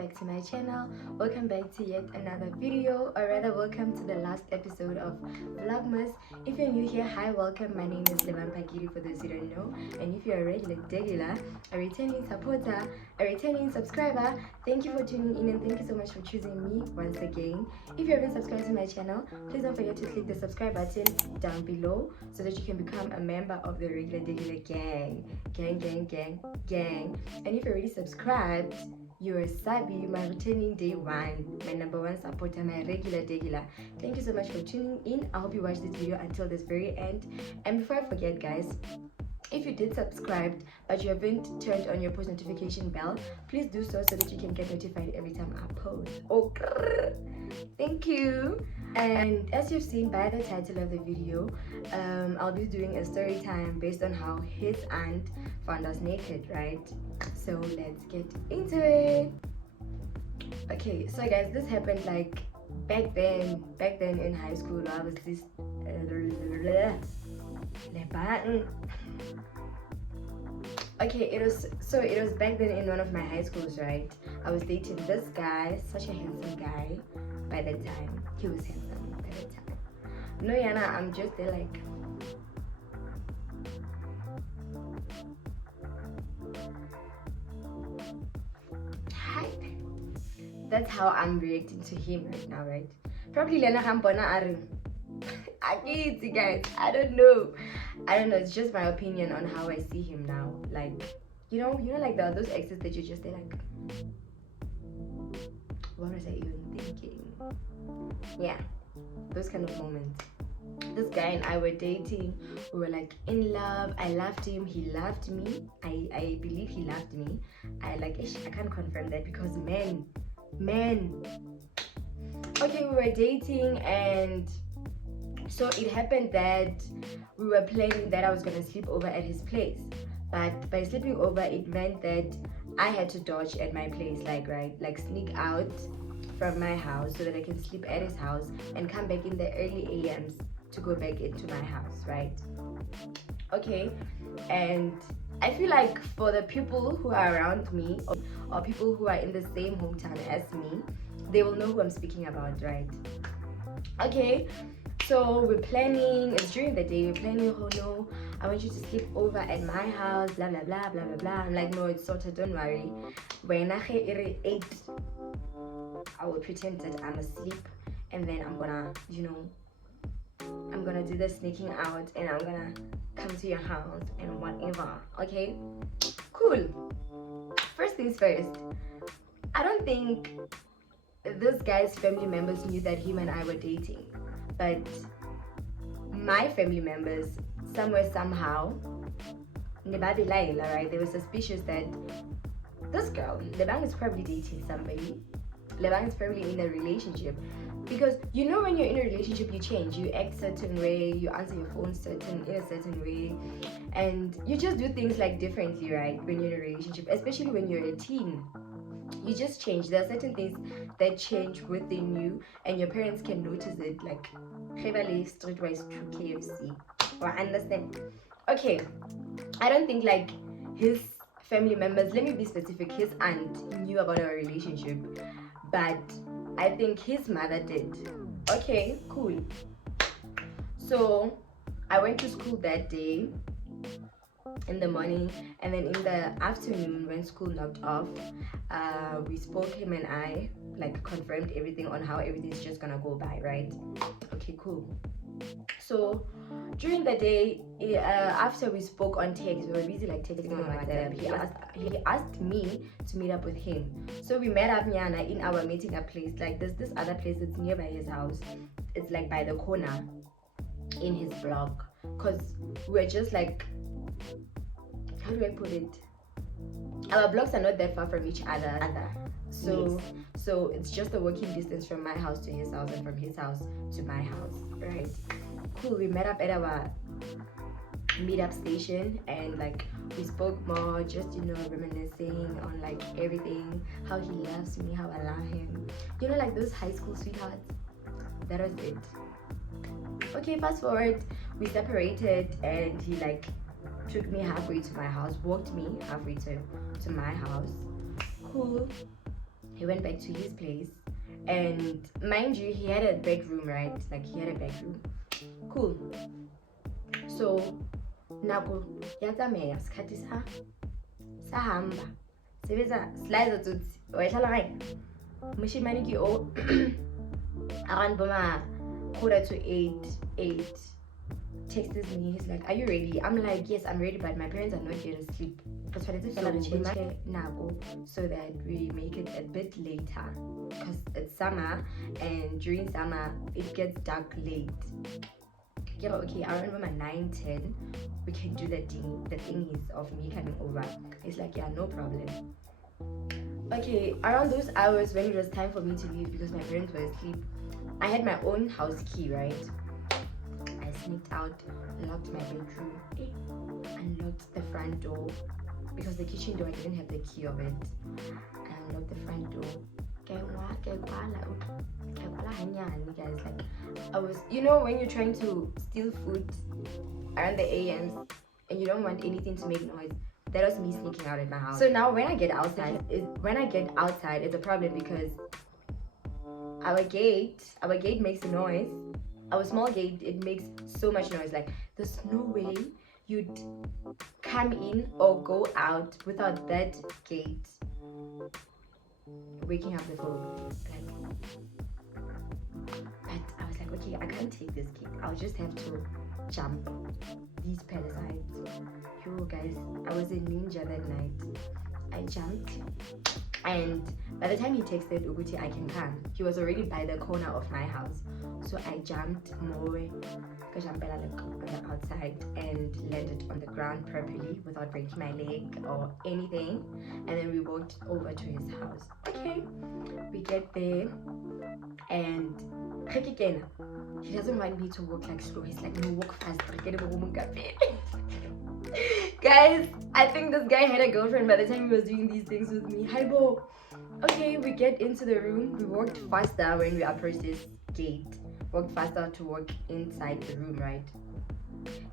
back to my channel. Welcome back to yet another video, or rather welcome to the last episode of Vlogmas. If you're new here, hi, welcome. My name is Lebang Phakedi, for those who don't know, and if you're a regular Degular, a returning supporter, a returning subscriber, thank you for tuning in and thank you so much for choosing me once again. If you haven't subscribed to my channel, please don't forget to click the subscribe button down below so that you can become a member of the regular Degular gang. And if you're already subscribed, you're a Sabi, my returning day one, my number one supporter, my regular Degular. Thank you so much for tuning in. I hope you watched this video until this very end. And before I forget, guys, if you did subscribe but you haven't turned on your post notification bell, please do so that you can get notified every time I post. Oh, thank you. And as you've seen by the title of the video, I'll be doing a story time based on how his aunt found us naked, right? So let's get into it. Okay, so guys, this happened like back then in high school. I was this okay, it was back then in one of my high schools, right? I was dating this guy, such a handsome guy by that time. He was handsome by that time. No, Yana, I'm just there like, hi. That's how I'm reacting to him right now, right? Probably Lena Hampona Arim. Guys, I don't know. It's just my opinion on how I see him now. Like, you know, like those exes that you just, they're like, what was I even thinking? Yeah, those kind of moments. This guy and I were dating. We were like in love. I loved him. He loved me. I believe he loved me. I can't confirm that because men. Okay, we were dating, and so it happened that we were planning that I was gonna sleep over at his place. But by sleeping over, it meant that I had to dodge at my place, like sneak out from my house so that I can sleep at his house and come back in the early AMs to go back into my house, right? Okay, and I feel like for the people who are around me or people who are in the same hometown as me, they will know who I'm speaking about, right? Okay, so we're planning, it's during the day, we're planning, oh no, I want you to sleep over at my house, blah blah blah blah blah blah. I'm like, no, it's sorted, don't worry. When I hit 8, I will pretend that I'm asleep, and then I'm gonna, I'm gonna do the sneaking out, and I'm gonna come to your house and whatever. Okay, cool. First things first, I don't think this guy's family members knew that him and I were dating, but my family members, somewhere somehow, right, they were suspicious that this girl, Lebang, is probably dating somebody. Lebang is probably in a relationship, because you know when you're in a relationship, you change, you act certain way, you answer your phone in a certain way, and you just do things like differently, right? When you're in a relationship, especially when you're a teen, you just change. There are certain things that change within you, and your parents can notice it, like streetwise to KFC. Or understand? Okay, I don't think like his family members, let me be specific, his aunt knew about our relationship, but I think his mother did. Okay, cool. So I went to school that day in the morning, and then in the afternoon when school knocked off, we spoke, him and I, like confirmed everything on how everything's just gonna go by, right? Okay, cool. So during the day, after we spoke on text, we were busy like texting on WhatsApp. He asked me to meet up with him. So we met up in our meeting up place. Like there's this other place that's nearby his house. It's like by the corner in his block. Cause we're just like, how do I put it? Our blocks are not that far from each other. So it's just a walking distance from my house to his house and from his house to my house, right? Cool. We met up at our meetup station, and like we spoke more, just reminiscing on like everything, how he loves me, how I love him, like those high school sweethearts. That was it. Okay, fast forward, we separated, and he like took me halfway to my house, walked me halfway to my house. Cool. he went back to his place, and mind you, he had a bedroom, right? Like he had a bedroom. Cool. So nako yatsamaya skhathi sahamba sebetsa slides tsotsi wa hlala gae moshimane ke o around boma 7:45 texts me. He's like, are you ready? I'm like, yes, I'm ready, but my parents are not yet asleep. So that we make it a bit later because it's summer, and during summer it gets dark late. Yeah, okay, I remember my 9-10 we can do the thing is of me coming over. It's like, yeah, no problem. Okay, around those hours when it was time for me to leave because my parents were asleep, I had my own house key, right? I sneaked out, locked my bedroom, unlocked the front door because the kitchen door I didn't have the key of it. I unlocked the front door. Guys, like I was, you know, when you're trying to steal food around the AMs and you don't want anything to make noise. That was me sneaking out at my house. So now when I get outside, it's a problem because our gate makes a noise. Our small gate, it makes so much noise. Like there's no way you'd come in or go out without that gate waking up the phone. But I was like, okay, I can't take this gate. I'll just have to jump these palisades. Yo guys, I was a ninja that night. I jumped, and by the time he texted Uguti I can come, he was already by the corner of my house. So I jumped more on the outside and landed on the ground properly without breaking my leg or anything, and then we walked over to his house. Okay, we get there, and he doesn't want me to walk like slow. He's like, no, walk fast. Guys, I think this guy had a girlfriend by the time he was doing these things with me. Hi, Bo. Okay, we get into the room. We walked faster when we approached this gate. Walked faster to walk inside the room, right?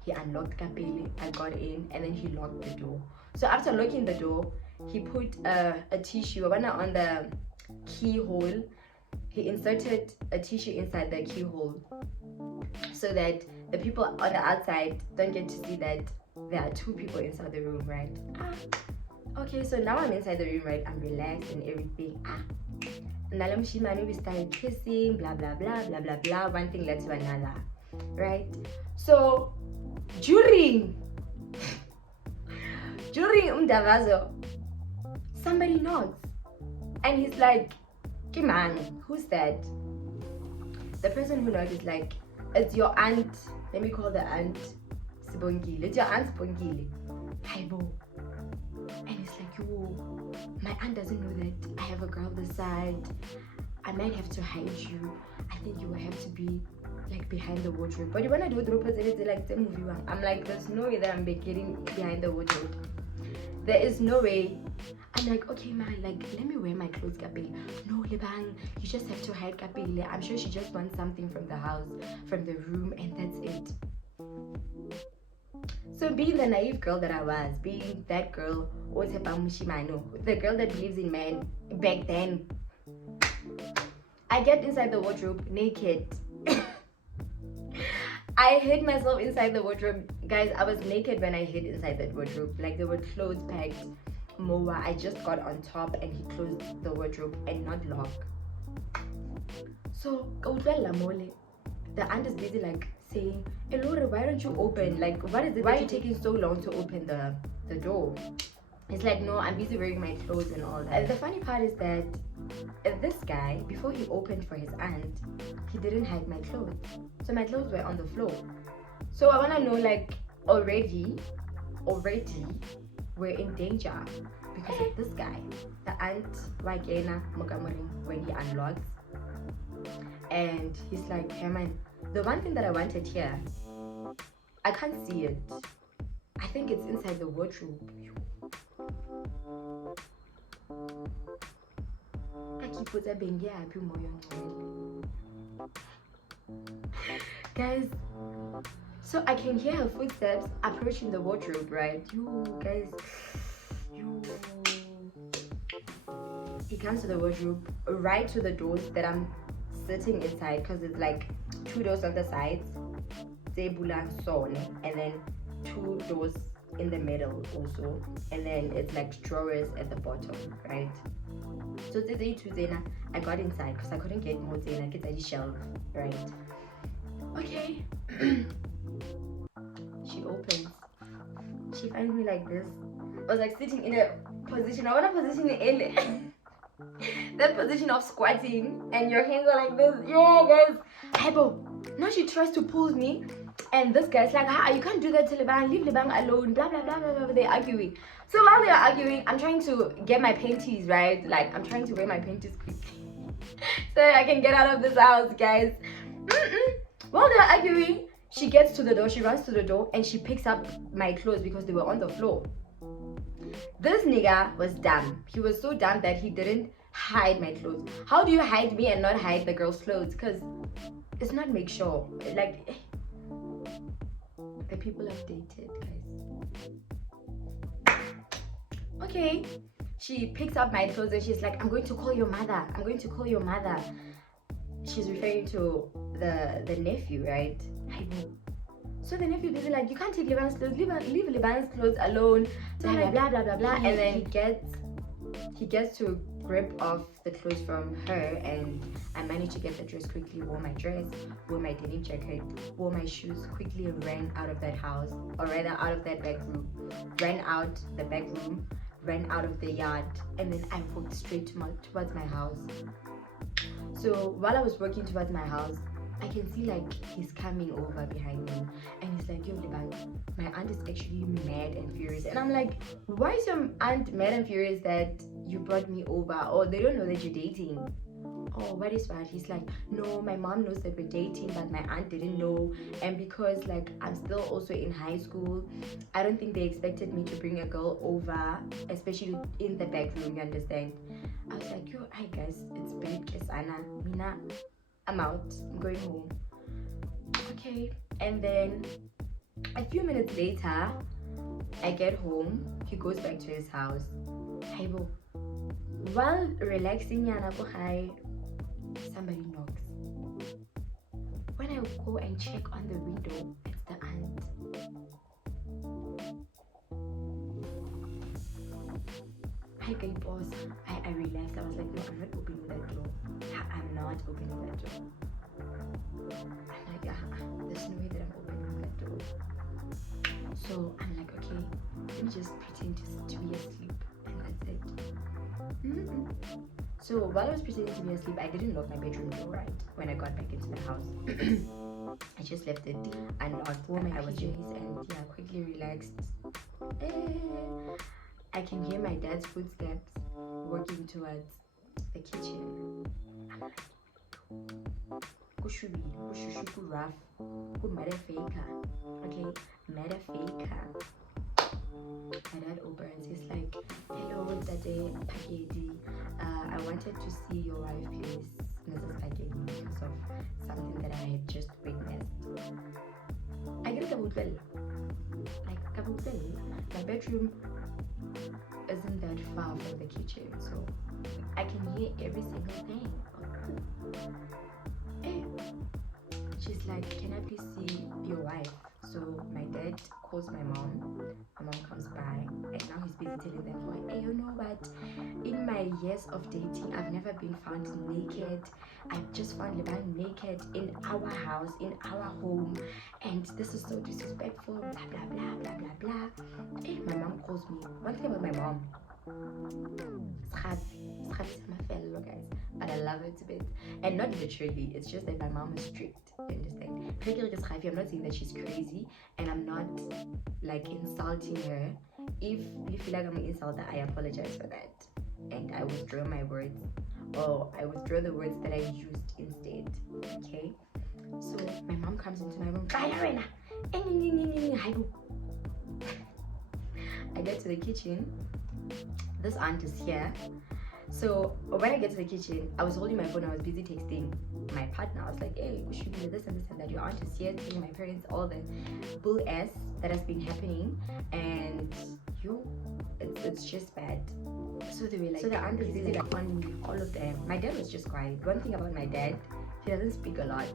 He unlocked Kapele. I got in, and then he locked the door. So after locking the door, he put a tissue on the keyhole. He inserted a tissue inside the keyhole so that the people on the outside don't get to see that there are two people inside the room, right? Okay, so now I'm inside the room, right? I'm relaxed and everything. We started kissing, blah blah blah blah blah blah. One thing led to another, right? So during umdavazo, somebody knocks, and he's like, "Kimang, who's that?" The person who knocked is like, "It's your aunt." Let me call the aunt Sibongile. It's your aunt Sibongile. Haibo. And it's like, yo, my aunt doesn't know that I have a girl this side. I might have to hide you. I think you will have to be like behind the wardrobe. But when I do drop it, like the movie one. I'm like, there's no way that I'm getting behind the wardrobe. There is no way. I'm like, okay, man, like, let me wear my clothes, Kapele. No, Lebang, you just have to hide Kapele. I'm sure she just wants something from the house, from the room, and that's it. So being the naive girl that I was, being that girl, the girl that believes in men back then, I get inside the wardrobe naked. I hid myself inside the wardrobe. Guys, I was naked when I hid inside that wardrobe. Like, there were clothes packed. Moa, I just got on top and he closed the wardrobe and not lock. So, the aunt is busy like saying, Elore, why don't you open? Like, what is it? Why are you taking so long to open the door? It's like, no, I'm busy wearing my clothes and all that. And the funny part is that this guy, before he opened for his aunt, he didn't hide my clothes. So my clothes were on the floor. So I want to know, like, already, we're in danger because of this guy. The aunt, Wagena Mokamuring, when he unlocks. And he's like, hey man, the one thing that I wanted here, I can't see it. I think it's inside the wardrobe. Guys, so I can hear her footsteps approaching the wardrobe, right? You guys, He comes to the wardrobe, right to the doors that I'm sitting inside, because it's like 2 doors on the sides, and then 2 doors in the middle also, and then it's like drawers at the bottom, right? So I got inside because I couldn't get more I get the shelf, right? Okay. She opens. She finds me like this. I was like sitting in a position. I want to position in that position of squatting, and your hands are like this. Yeah, guys. Hypo. Now she tries to pull me, and this guy's like, you can't do that to Lebang. Leave Lebang alone. Blah blah blah blah blah. They're arguing. So while they're arguing, I'm trying to get my panties, right? Like I'm trying to wear my panties quickly so I can get out of this house, guys. While they're arguing, she gets to the door. She runs to the door and she picks up my clothes because they were on the floor. This nigga was dumb. He was so dumb that he didn't hide my clothes. How do you hide me and not hide the girl's clothes? Because it's not make sure. Like, the people I've dated, guys. Okay. She picks up my clothes and she's like, I'm going to call your mother. I'm going to call your mother. She's referring to the nephew, right? I know. So the nephew is like, you can't take Lebang's clothes, leave Lebang's clothes alone, blah blah blah blah blah blah. And then he gets to grip off the clothes from her, and I managed to get the dress quickly, wore my dress, wore my denim jacket, wore my shoes, quickly and ran out of that house, or rather out of that back room, ran out the back room, ran out of the yard, and then I walked straight towards my house. So while I was walking towards my house, I can see like he's coming over behind me, and he's like, yo Lebang, my aunt is actually mad and furious. And I'm like, why is your aunt mad and furious that you brought me over? Or they don't know that you're dating? Oh, what is that? He's like, no, my mom knows that we're dating, but my aunt didn't know. And because like I'm still also in high school, I don't think they expected me to bring a girl over, especially in the back room, you understand? I was like, yo, hi guys, it's bad, Kesana, Mina, I'm out, I'm going home. Okay, and then a few minutes later, I get home, he goes back to his house. Haibo. While relaxing, somebody knocks. When I go and check on the window, it's the aunt. Hi, guy boss. I relaxed. I was like, no, I'm not opening that door. I'm not opening that door. I'm like, there's no way that I'm opening that door. So I'm like, okay, let me just pretend to be asleep, and that's it. So while I was pretending to be asleep, I didn't lock my bedroom door, right? When I got back into the house, I just left it unlocked. I was PJs and quickly relaxed. I can hear my dad's footsteps walking towards the kitchen. I'm like, rough, okay, matter faker. My dad opens, he's like, hello, Daddy Phakedi. I wanted to see your wife, please, Mrs. Phakedi, because of something that I had just witnessed. I get a my bedroom isn't that far from the kitchen, so I can hear every single thing. She's like, can I please see your wife? So my dad calls my mom comes by, and now he's busy telling them, hey, you know what, in my years of dating, I've never been found naked. I've just found Lebang naked in our house, in our home, and this is so disrespectful, blah blah blah blah blah blah. Hey, my mom calls me. One thing about my mom, guys, but I love it a bit, and not literally, it's just that my mom is strict, you understand? I'm not saying that she's crazy, and I'm not like insulting her. If you feel like I'm an insulter, I apologize for that, and I withdraw my words, or I withdraw the words that I used instead. Okay, so my mom comes into my room. I get to the kitchen. This aunt is here. So when I get to the kitchen, I was holding my phone. I was busy texting my partner. I was like, hey, we should do this and this and that. Your aunt is here telling my parents all the bull ass that has been happening, and it's just bad. So they were like, so the aunties is like on me, all of them. My dad was just quiet. One thing about my dad, he doesn't speak a lot.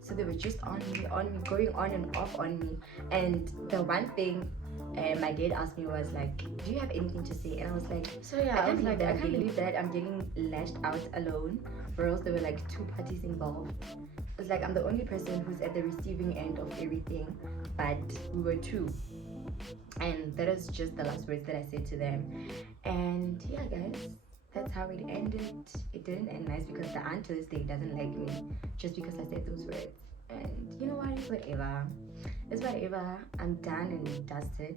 So they were just on me, going on and off on me. And the one thing my dad asked me was like, do you have anything to say? And I was like, so yeah, I can't believe that I'm getting lashed out alone, or else there were like 2 parties involved. It's like I'm the only person who's at the receiving end of everything, but we were 2. And that is just the last words that I said to them. And yeah, guys, that's how it ended. It didn't end nice because the aunt to this day doesn't like me just because I said those words. And you know what? It's whatever. It's whatever. I'm done and dusted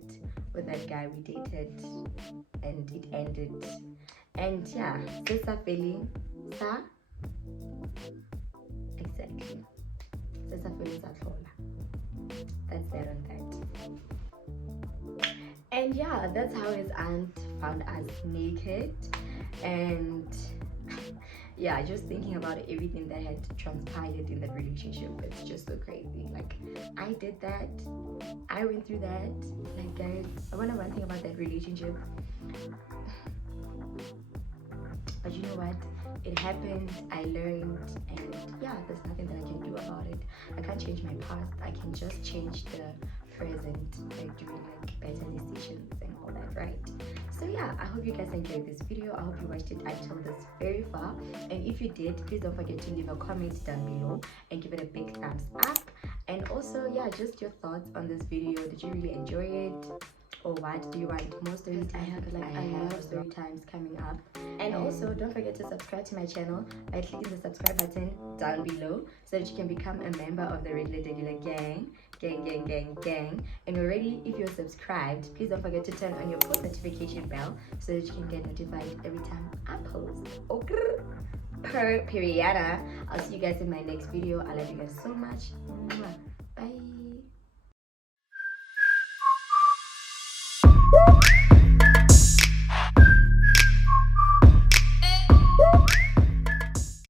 with that guy we dated, and it ended. And yeah, Sisa feeling, sa. Exactly. Sisa feeling sa thola. That's that on that. And yeah, that's how his aunt found us naked. And yeah, just thinking about everything that had transpired in that relationship, it's just so crazy. Like, I did that, I went through that. Like, guys, I want to one thing about that relationship, but you know what, it happened, I learned, and yeah, there's nothing that I can do about it. I can't change my past, I can just change the present by doing like better decisions and all that, right? So yeah, I hope you guys enjoyed this video. I hope you watched it until this very far, and if you did, please don't forget to leave a comment down below and give it a big thumbs up. And also, yeah, just your thoughts on this video. Did you really enjoy it, or what? Do you want more story time? I have like a lot of story times coming up. And also, don't forget to subscribe to my channel by clicking the subscribe button down below so that you can become a member of the Degular gang. And already, if you're subscribed, please don't forget to turn on your post notification bell so that you can get notified every time I post. Okay, per period. I'll see you guys in my next video. I love you guys so much.